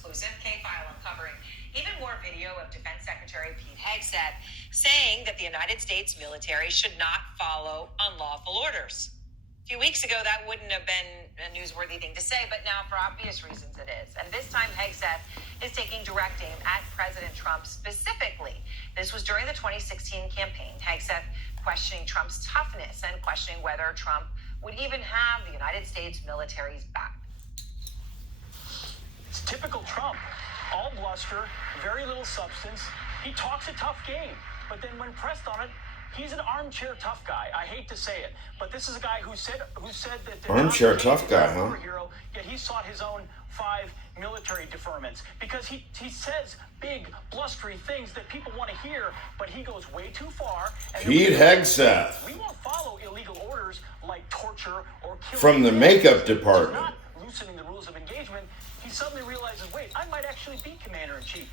exclusive K-File uncovering even more video of Defense Secretary Pete Hegseth saying that the United States military should not follow unlawful orders. A few weeks ago, that wouldn't have been a newsworthy thing to say, but now for obvious reasons it is. And this time, Hegseth is taking direct aim at President Trump specifically. This was during the 2016 campaign. Hegseth questioning Trump's toughness and questioning whether Trump would even have the United States military's back. It's typical Trump. All bluster, very little substance. He talks a tough game, but then when pressed on it, he's an armchair tough guy. I hate to say it, but this is a guy who said that armchair tough guy, huh? Hero, yet he sought his own 5 military deferments because he says big blustery things that people want to hear, but he goes way too far. And Pete Hegseth. We won't follow illegal orders like torture or killing from the makeup department. Not loosening the rules of engagement. He suddenly realizes, wait, I might actually be commander-in-chief.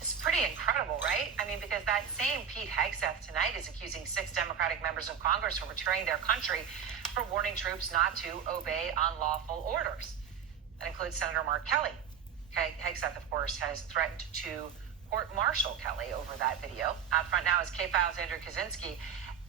It's pretty incredible, right? I mean, because that same Pete Hegseth tonight is accusing 6 Democratic members of Congress for betraying their country for warning troops not to obey unlawful orders. That includes Senator Mark Kelly. Hegseth, of course, has threatened to court-martial Kelly over that video. Out front now is K-File's Andrew Kaczynski.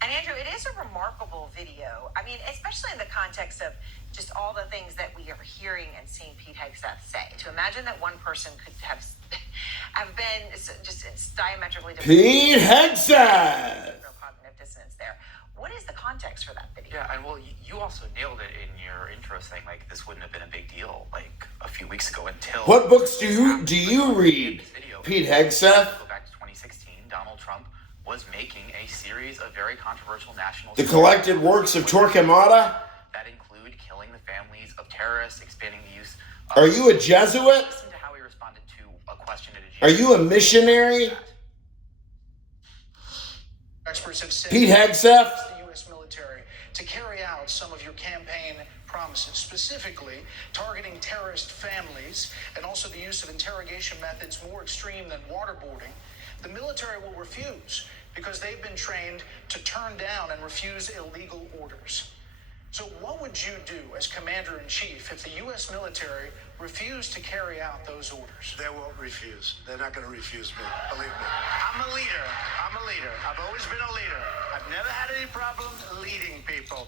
And Andrew, it is a remarkable video. I mean, especially in the context of just all the things that we are hearing and seeing Pete Hegseth say. To imagine that one person could have been just it's diametrically different. Pete Hegseth! No cognitive dissonance there. What is the context for that video? Yeah, and well, you also nailed it in your intro saying, like, this wouldn't have been a big deal, like, a few weeks ago until... What books do you read, Pete Hegseth? Go back to 2016, Donald Trump was making a series of very controversial national... The collected works of Torquemada? That include killing the families of terrorists, expanding the use of... Are you a Jesuit? Listen to how he responded to a question at a... Are you a missionary? Experts have said Pete Hegseth? the U.S. military to carry out some of your campaign promises, specifically targeting terrorist families and also the use of interrogation methods more extreme than waterboarding. The military will refuse because they've been trained to turn down and refuse illegal orders. So what would you do as commander-in-chief if the U.S. military refused to carry out those orders? They won't refuse. They're not going to refuse me. Believe me. I'm a leader. I've always been a leader. I've never had any problem leading people.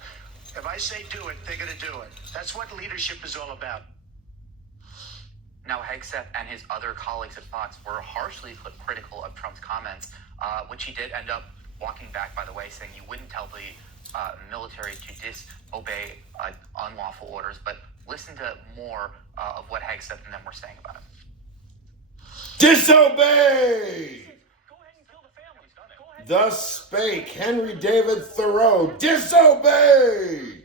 If I say do it, they're going to do it. That's what leadership is all about. Now, Hegseth and his other colleagues at Fox were harshly critical of Trump's comments, which he did end up walking back, by the way, saying you wouldn't tell the military to disobey unlawful orders. But listen to more of what Hegseth and them were saying about it. Disobey! Go ahead and kill the families. Go ahead. Thus spake Henry David Thoreau. Disobey!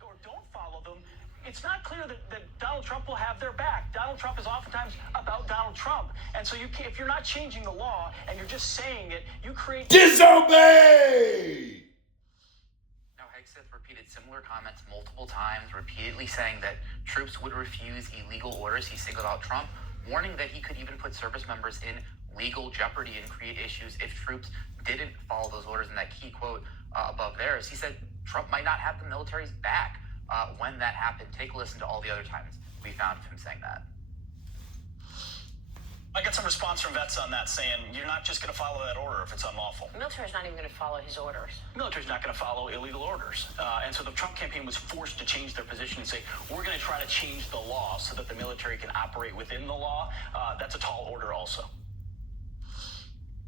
Or don't follow them. It's not clear that Donald Trump will have their back. Donald Trump is oftentimes about Donald Trump. And so if you're not changing the law and you're just saying it, you create... Disobey! Now, Hegseth repeated similar comments multiple times, repeatedly saying that troops would refuse illegal orders. He singled out Trump, warning that he could even put service members in legal jeopardy and create issues if troops didn't follow those orders. And that key quote above there is he said Trump might not have the military's back when that happened. Take a listen to all the other times we found him saying that. I got some response from vets on that saying you're not just going to follow that order if it's unlawful. The military's not even going to follow his orders. The military's not going to follow illegal orders. And so the Trump campaign was forced to change their position and say, we're going to try to change the law so that the military can operate within the law. That's a tall order also.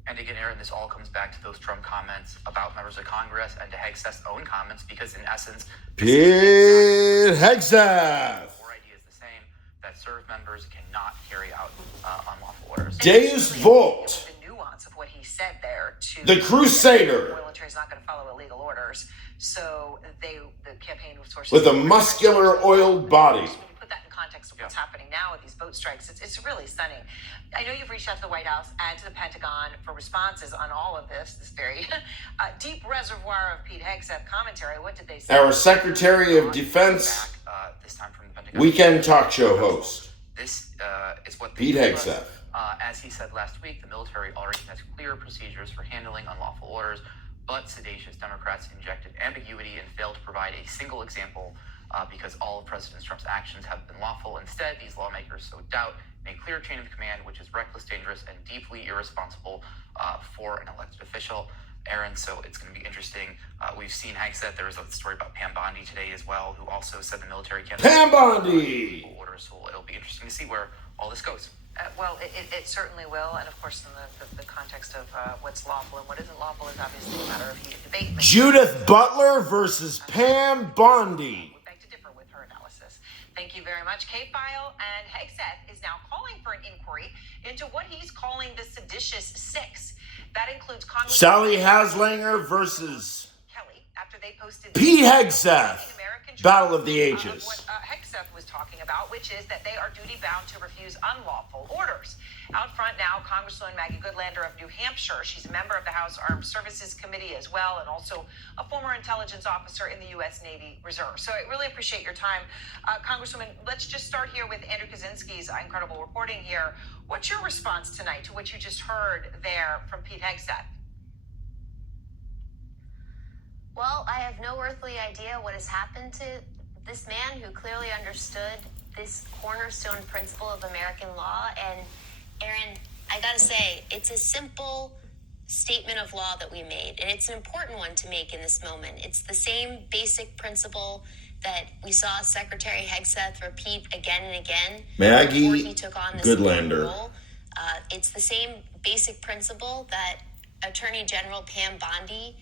And again, Aaron, this all comes back to those Trump comments about members of Congress and to Hegseth's own comments, because in essence, Pete Hegseth! The core idea is the same, that service members cannot carry out unlawful orders. Deus Vult! The nuance of what he said there to The Crusader! The military's not going to follow illegal orders, so the campaign was forced With a muscular, oiled body. When you put that in context of what's happening now with these boat strikes, it's really stunning. I know you've reached out to the White House and to the Pentagon for responses on all of this very deep reservoir of Pete Hegseth commentary. What did they say? Our Secretary of Defense, this time from the Pentagon. weekend talk show host, This is what Pete Hegseth. As he said last week, the military already has clear procedures for handling unlawful orders, but sedacious Democrats injected ambiguity and failed to provide a single example because all of President Trump's actions have been lawful. Instead, these lawmakers sow doubt in a clear chain of command, which is reckless, dangerous, and deeply irresponsible for an elected official. Aaron, so it's going to be interesting. We've seen Hegseth. There was a story about Pam Bondi today as well, who also said the military can't... Pam Bondi! Orders, so it'll be interesting to see where all this goes. Well, it certainly will, and of course, in the context of what's lawful and what isn't lawful is obviously a matter of heated debate. Judith Butler versus Pam Bondi. We beg to differ with her analysis. Thank you very much, K-File. And Hegseth is now calling for an inquiry into what he's calling the seditious six. That includes Congress Sally Haslanger versus Kelly after they posted Pete Hegseth. Battle of the Ages. What Hegseth was talking about, which is that they are duty-bound to refuse unlawful orders. Out front now, Congresswoman Maggie Goodlander of New Hampshire. She's a member of the House Armed Services Committee as well, and also a former intelligence officer in the U.S. Navy Reserve. So I really appreciate your time. Congresswoman, let's just start here with Andrew Kaczynski's incredible reporting here. What's your response tonight to what you just heard there from Pete Hegseth? Well, I have no earthly idea what has happened to this man who clearly understood this cornerstone principle of American law. And Aaron, I gotta say, it's a simple statement of law that we made, and it's an important one to make in this moment. It's the same basic principle that we saw Secretary Hegseth repeat again and again Maggie before he took on this Goodlander. role. It's the same basic principle that Attorney General Pam Bondi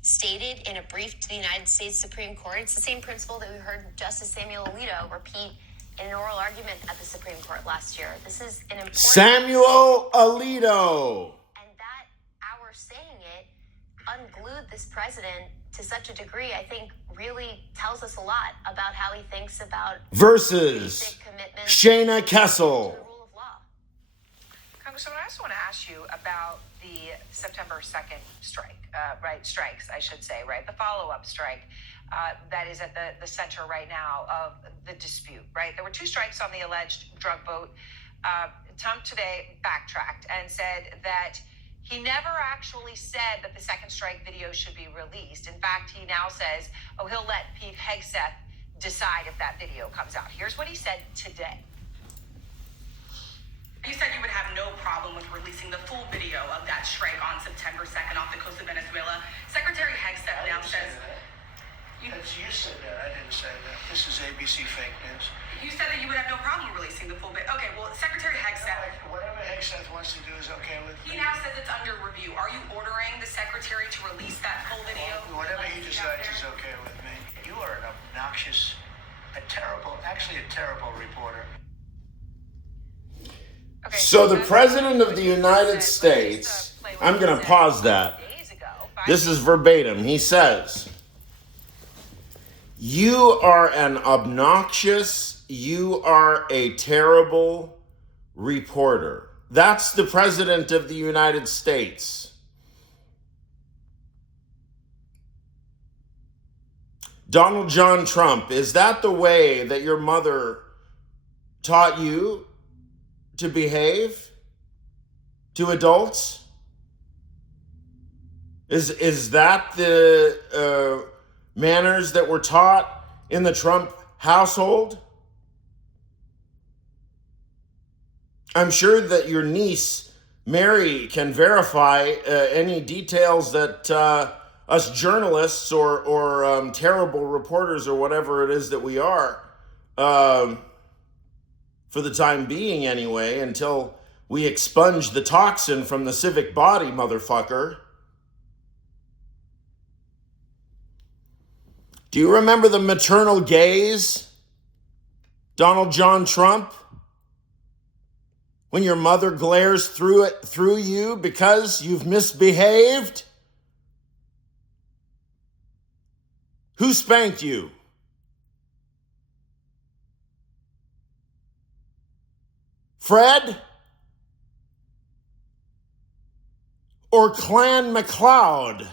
stated in a brief to the United States Supreme Court. It's the same principle that we heard Justice Samuel Alito repeat in an oral argument at the Supreme Court last year. This is an important... Samuel Alito. And that our saying it unglued this president to such a degree, I think, really tells us a lot about how he thinks about Versus basic commitments Shayna to Kessel. the rule of law. Congresswoman, I also want to ask you about the September 2nd strikes, I should say, right? The follow-up strike that is at the center right now of the dispute, right? There were two strikes on the alleged drug boat. Trump today backtracked and said that he never actually said that the second strike video should be released. In fact, he now says, he'll let Pete Hegseth decide if that video comes out. Here's what he said today. You said you would have no problem with releasing the full video of that strike on September 2nd off the coast of Venezuela. Secretary Hegseth now says... You said that. I didn't say that. This is ABC fake news. You said that you would have no problem releasing the full video. Okay, well, Secretary Hegseth... Whatever Hegseth wants to do is okay with me. He now says it's under review. Are you ordering the secretary to release that full video? Whatever he decides is okay with me. You are an obnoxious, terrible reporter. Okay, So the President of the United States, I'm going to pause that. This is verbatim. He says, you are an obnoxious, you are a terrible reporter. That's the President of the United States. Donald John Trump, is that the way that your mother taught you to behave to adults? Is that the manners that were taught in the Trump household? I'm sure that your niece, Mary, can verify any details that us journalists or terrible reporters or whatever it is that we are, for the time being anyway, until we expunge the toxin from the civic body, motherfucker. Do you remember the maternal gaze, Donald John Trump? When your mother glares through you because you've misbehaved? Who spanked you? Fred? Or Clan McLeod?